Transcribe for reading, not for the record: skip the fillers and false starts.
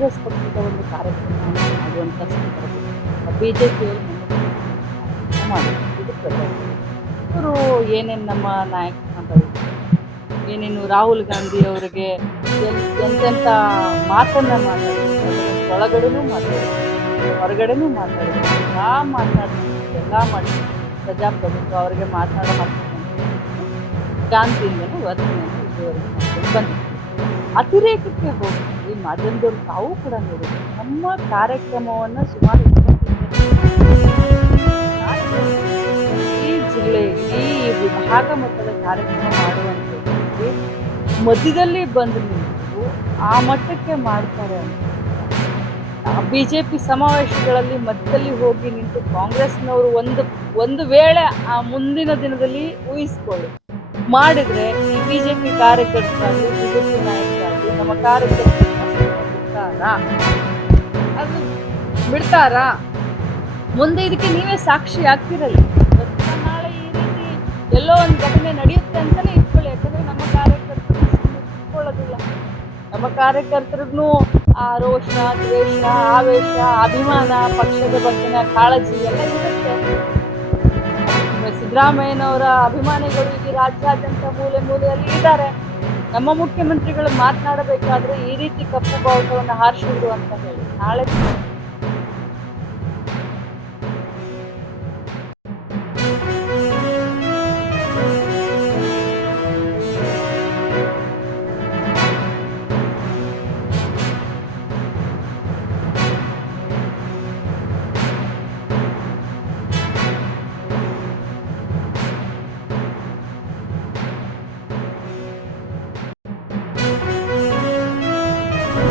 ಕಾಂಗ್ರೆಸ್ ಪಕ್ಷದ ಒಂದು ಕಾರ್ಯಕ್ರಮವನ್ನು ಮಾಡುವಂಥ ಸಂದರ್ಭದಲ್ಲಿ ಬಿಜೆಪಿಯವರು ಮಾಡಿದ್ರು. ಇದು ಪ್ರಧಾನ ಇವರು ಏನೇನು ನಮ್ಮ ನಾಯಕನ ಬಳಿ ಏನೇನು ರಾಹುಲ್ ಗಾಂಧಿ ಅವರಿಗೆ ಎಂತೆಂಥ ಮಾತನ್ನು ಮಾತಾಡಿದ್ರು, ಒಳಗಡೆನೂ ಮಾತಾಡಿದ್ರು, ಹೊರಗಡೆನೂ ಮಾತಾಡಿದ್ರು, ಎಲ್ಲ ಮಾಡಿ ಪ್ರಜಾಪ್ರಭುತ್ವ ಅವರಿಗೆ ಮಾತಾಡೋ ಶಾಂತಿಯಿಂದಲೂ ವರ್ತನೆಯನ್ನು ಇದುವರೆಗೆ ಮಾಡ್ಕೊಂಡು ಬಂದಿದೆ. ಅತಿರೇಕಕ್ಕೆ ಹೋಗಿ ಈ ಮಾಧ್ಯಮದವ್ರು ತಾವು ಕೂಡ ನೋಡಿದ್ರು. ನಮ್ಮ ಕಾರ್ಯಕ್ರಮವನ್ನು ಸುಮಾರು ಈ ಜಿಲ್ಲೆ ಈ ವಿಭಾಗ ಮಟ್ಟದ ಕಾರ್ಯಕ್ರಮ ಮಾಡುವಂಥದ್ದು ಮಧ್ಯದಲ್ಲಿ ಬಂದು ನಿಂತು ಆ ಮಟ್ಟಕ್ಕೆ ಮಾಡ್ತಾರೆ ಅಂತ ಬಿಜೆಪಿ ಸಮಾವೇಶಗಳಲ್ಲಿ ಮಧ್ಯದಲ್ಲಿ ಹೋಗಿ ನಿಂತು ಕಾಂಗ್ರೆಸ್ನವರು ಒಂದು ವೇಳೆ ಆ ಮುಂದಿನ ದಿನದಲ್ಲಿ ಊಹಿಸ್ಕೊಳ್ಳಿ ಮಾಡಿದ್ರೆ ಈ ಬಿಜೆಪಿ ಕಾರ್ಯಕರ್ತರಾಗಲಿ ಬಿಜೆಪಿ ನಾಯಕರಾಗಲಿ ನಮ್ಮ ಕಾರ್ಯಕರ್ತರು ಬಿಡ್ತಾರಾ ಮುಂದೆ ಇದಕ್ಕೆ ನೀವೇ ಸಾಕ್ಷಿ ಆಗ್ತಿರಲ್ಲ. ನಾಳೆ ಈ ರೀತಿ ಎಲ್ಲೋ ಒಂದು ಘಟನೆ ನಡೆಯುತ್ತೆ ಅಂತಲೇ ಇಟ್ಕೊಳ್ಳಿ. ಯಾಕಂದ್ರೆ ನಮ್ಮ ಕಾರ್ಯಕರ್ತರು ಇಟ್ಕೊಳ್ಳೋದಿಲ್ಲ. ನಮ್ಮ ಕಾರ್ಯಕರ್ತರಿಗೂ ಆ ರೋಷ, ದ್ವೇಷ, ಆವೇಶ, ಅಭಿಮಾನ, ಪಕ್ಷದ ಬಗ್ಗೆನ ಕಾಳಜಿ ಎಲ್ಲ ಇರುತ್ತೆ. ಸಿದ್ದರಾಮಯ್ಯನವರ ಅಭಿಮಾನಿಗಳು ಈ ರಾಜ್ಯಾದ್ಯಂತ ಮೂಲೆ ಮೂಲೆಯಲ್ಲಿ ಇದ್ದಾರೆ. ನಮ್ಮ ಮುಖ್ಯಮಂತ್ರಿಗಳು ಮಾತನಾಡಬೇಕಾದ್ರೆ ಈ ರೀತಿ ಕಪ್ಪು ಬಾವುಟವನ್ನು ಹಾರಿಸಿದ್ರು ಅಂತ ಹೇಳಿ ನಾಳೆ